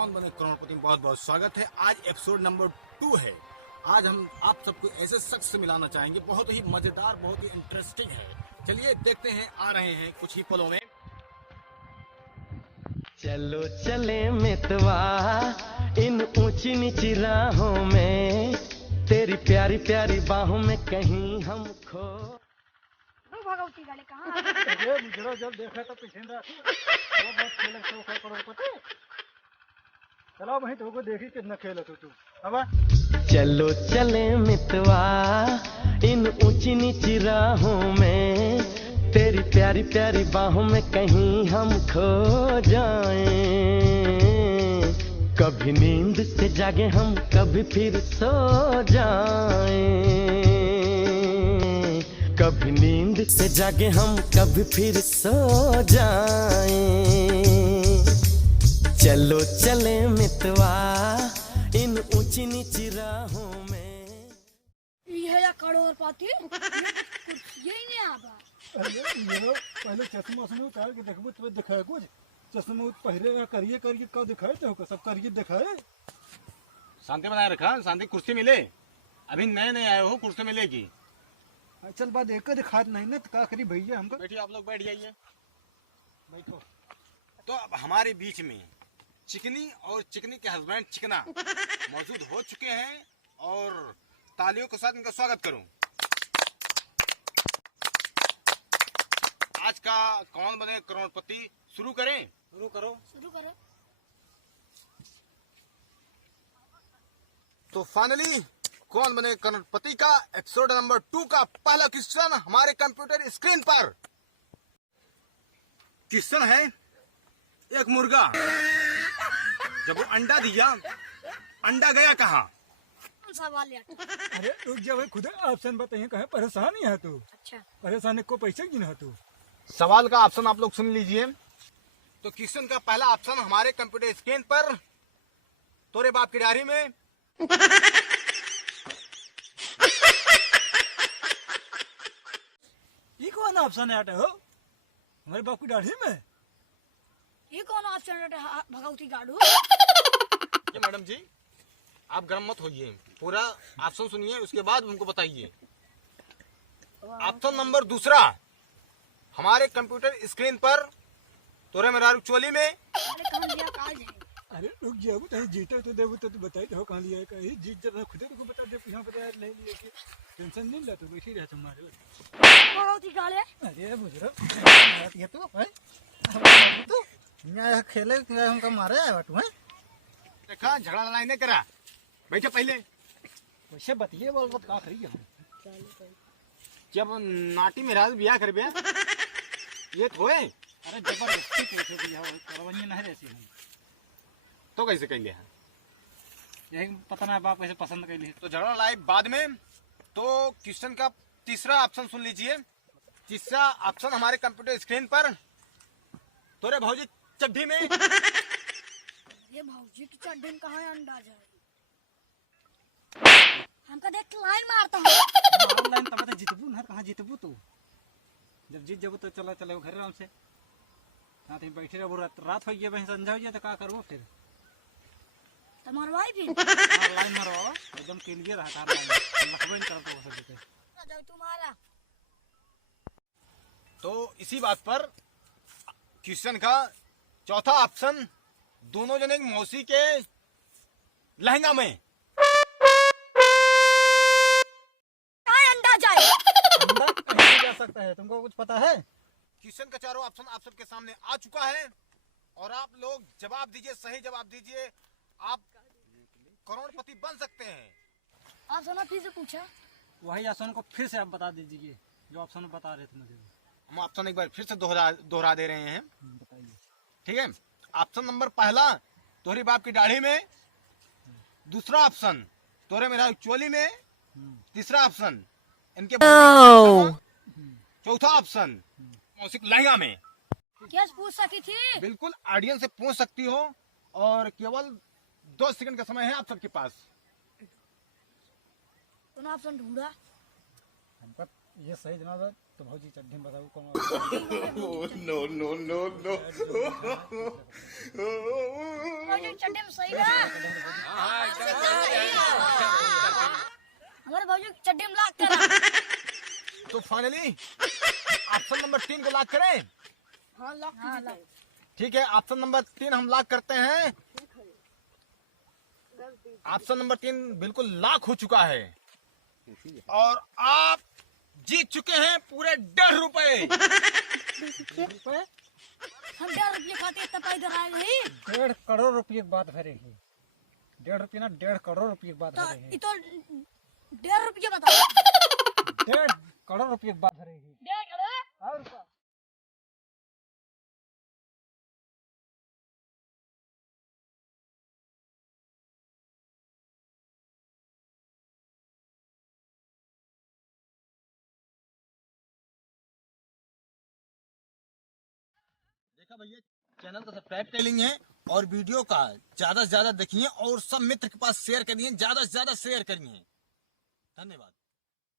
कौन बने करोड़पति में बहुत बहुत स्वागत है। आज एपिसोड नंबर 2 है। आज हम आप सबको ऐसे शख्स से मिलाना चाहेंगे, बहुत ही मजेदार, बहुत ही इंटरेस्टिंग है। चलिए देखते हैं, आ रहे हैं कुछ ही पलों में। चलो चले मितवा इन ऊंची नीची राहों में, तेरी प्यारी प्यारी बाहों में कहीं हम खो। भगवती गाड़ी कहाँ ये मुझे जब देखा तो पीछे वो बहुत खेल शौक है करोड़पति। चलो वहीं तुमको देखी कितना खेल तू अब। चलो चले मितवा इन ऊंची नीची राहों में, तेरी प्यारी प्यारी बाहों में कहीं हम खो जाएं। कभी नींद से जागे हम, कभी फिर सो जाएं। कभी नींद से जागे हम, कभी फिर सो जाएं। चलो चले मितवा इन ऊंची नीची राहों में। ये या करोड़पति यही नहीं आबा। अरे ये पहले चश्मा से उतार के देखबो तो दिखाए कुछ। चश्मा पहरे करिए करिए का दिखाए तो सब करिए दिखाए। शांति बनाए रखा, शांति। कुर्सी मिले, अभी नए नए आए हो, कुर्सी मिलेगी। चल बात एक दिखा नहीं ना तो का करी भैया हमको। बैठिए, आप लोग बैठ जाइए। बैठो। तो अब हमारे बीच में चिकनी और चिकनी के हस्बैंड चिकना मौजूद हो चुके हैं और तालियों के साथ इनका स्वागत करूं। आज का कौन बने करोड़पति शुरू करें? शुरू करो। तो फाइनली कौन बने करोड़पति का एपिसोड नंबर 2 का पहला क्वेश्चन हमारे कंप्यूटर स्क्रीन पर। क्वेश्चन है, एक मुर्गा जब वो अंडा दिया, अंडा गया कहाँ? सवाल यार। अरे रुक जा भाई, खुद ऑप्शन बताइए। कहे परेशानी है तू? अच्छा, परेशानी को पैसे की ना तू। सवाल का ऑप्शन आप लोग सुन लीजिए। तो क्वेश्चन का पहला ऑप्शन हमारे कंप्यूटर स्क्रीन पर, तोरे बाप की डायरी में। ये कौन ऑप्शन है हो हमारे बाप की दाढ़ी में? ये कौन ऑप्शन है भगवती गाड़ू? ये मैडम जी, आप गर्म मत होइए, पूरा ऑप्शन सुनिए, उसके बाद हमको बताइए। ऑप्शन नंबर 2 हमारे कंप्यूटर स्क्रीन पर, तोरे मेरा चोली में। अरे कहाँ लिया काज है? अरे रुक जाओ, कहीं जीता तो देवो तो बताई दो कहाँ लिया है। कहीं जीत जब खुद को बता दे यहाँ बताया नहीं लिया कि टेंशन नहीं ला तो बैठी रहे तुम्हारे। भगवती गाड़े। अरे बुझरो ये तो भाई तो न्याय खेले हमका मारे आया बाटू है। देखा, झगड़ा लड़ाई नहीं करा, बैठे पहले। वैसे बतिए बोल मत का करिए हम। जब नाटी मेरा ब्याह करबे ये थोए। अरे जबरदस्ती पूछे दिया करवानी नहीं रहती हम तो कैसे कैले हैं? यही पता ना बाप कैसे पसंद कैले। तो झगड़ा लड़ाई बाद में। तो क्वेश्चन का तीसरा ऑप्शन सुन लीजिए। तीसरा ऑप्शन हमारे कंप्यूटर स्क्रीन पर, तोरे भौजी चड्ढी में। ये भौजी की चड्ढी में कहाँ अंडा जाए? हमका देख लाइन मारता हूँ। ऑनलाइन तब तो जीतबू ना, कहाँ जीतबू तू? जब जीत जबू तो चला चले घर आराम से। साथ ही बैठे रहो, रात हो गया, संझा हो गया तो क्या करबो फिर? तुम्हारे भाई भी लाइन मारो एकदम क्लियर रहा कार लाइन लखबे नहीं करब तो बस देते जाओ तुम्हारा। तो इसी बात पर क्वेश्चन का चौथा ऑप्शन, दोनों जने मौसी के लहंगा में। कहाँ अंडा जाए? अंडा कहीं जा सकता है, तुमको कुछ पता है? क्वेश्चन का चारों ऑप्शन आप सबके सामने आ चुका है और आप लोग जवाब दीजिए, सही जवाब दीजिए, आप करोड़पति बन सकते हैं। आप सुना फिर से पूछा। वही ऑप्शन को फिर से आप बता दीजिए जो ऑप्शन बता रहे थे मुझे। हम ऑप्शन एक बार फिर से दोहरा दे रहे हैं, बताइए। ठीक है। ऑप्शन नंबर पहला, तोहरी बाप की दाढ़ी में। दूसरा ऑप्शन, तोरे मेरा चोली में। तीसरा ऑप्शन, इनके चौथा ऑप्शन, मौसी के लहंगा में। क्या पूछ सकी थी? बिल्कुल ऑडियंस से पूछ सकती हो और केवल 2 सेकंड का समय है आप सबके पास। तो ऑप्शन ढूंढा। हमका ये सही जवाब तो भौजी चड्ढी में बताओ कौन भौजी चड्ढे में सही ना हमारे भौजी चड्ढे में लॉक करा। तो फाइनली ऑप्शन नंबर 3 को लॉक करें। हाँ लॉक ठीक है, ऑप्शन नंबर 3 हम लॉक करते हैं। ऑप्शन नंबर 3 बिल्कुल लॉक हो चुका है और आप जीत चुके हैं पूरे 1.5 रुपए। हम 1.5 रुपये खाते इतना इधर आए नहीं 1.5 करोड़ रुपये की बात भरे ही 1.5 रुपये ना 1.5 करोड़ रुपये की बात तो भरे ये तो 1.5 रुपये बताओ 1.5 करोड़ रुपये की बात भरे ही 1.5 करोड़ और क्या? देखा भैया, चैनल को सब्सक्राइब कर लीजिए और वीडियो का ज्यादा से ज्यादा देखिए और सब मित्र के पास शेयर करिए, ज्यादा से ज्यादा शेयर करिए। धन्यवाद।